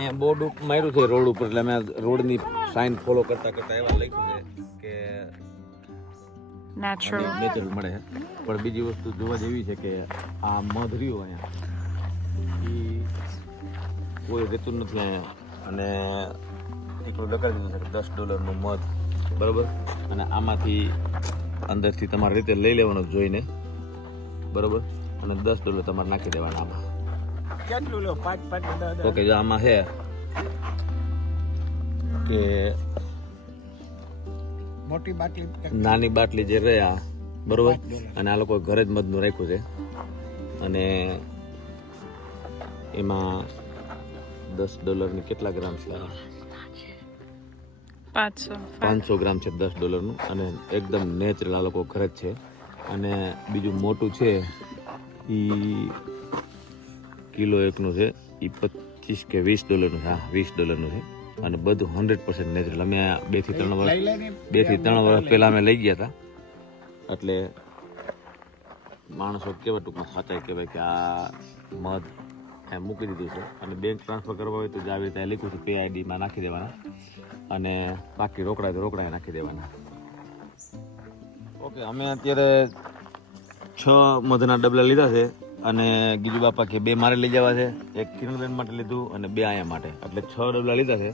અહીંયા બોર્ડ માર્યું છે રોડ ઉપર, એટલે અમે રોડની સાઇન ફોલો કરતા કરતા એવા લખ્યું છે કે નેચરલ મળે છે. પણ બીજી વસ્તુ જોવા જેવી છે કે આ મધ રહ્યું અહીંયા એ કોઈ રહેતું નથી અહીંયા, અને એકલું લગાડી દીધું છે $10 મધ, બરાબર. અને આમાંથી અંદરથી તમારી રીતે લઈ લેવાનું જોઈને, બરાબર. અને $10 તમારે નાખી દેવાના આમાં. કેટલું લો? 5 ઓકે, જો આમાં છે કે મોટી બાટલી, નાની બાટલી જે રહ્યા, બરોબર. અને આ લોકો ઘરે જ મધનું રાખ્યું છે, અને એમાં $10 કેટલા ગ્રામ છે? 500 ગ્રામ છે $10, અને એકદમ નેચરલ આ લોકો ઘરે જ છે. અને બીજું મોટું છે એ કિલો એકનું છે, એ $25 કે $20 છે. હા, $20 છે. અને બધું 100% નેચરલ. અમે 2 થી 3 વર્ષ પહેલા અમે લઈ ગયા હતા, એટલે માણસો કેવા ટૂંકમાં સાચા કહેવાય કે આ મધ એમ મૂકી દીધું છે. અને બેંક ટ્રાન્સફર કરવા હોય તો જ આવી રીતે લખ્યું છે PID-માં નાખી દેવાના, અને બાકી રોકડા તો રોકડા નાખી દેવાના. ઓકે, અમે અત્યારે 6 મધના ડબલા લીધા છે, અને ગીજુ બાપા કે 2 મારે લઈ જવા છે, 1 કિરણબેન માટે લીધું અને 2 અહીંયા માટે, એટલે 6 ડબલા લીધા છે.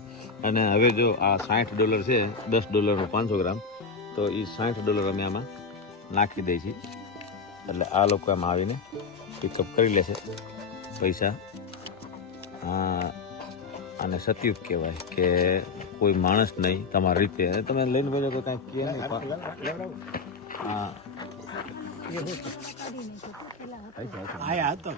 અને હવે જો આ $60 છે, $10 500 ગ્રામ, તો એ $60 અમે આમાં નાખી દઈએ છીએ. એટલે આ લોકો આમાં આવીને પિકઅપ કરી લેશે પૈસા. આને સતયુગ કહેવાય કે કોઈ માણસ નહીં, તમારી રીતે તમે લઈને બોલો તો કાંઈ કહે નહીં. હા, આયા હતો.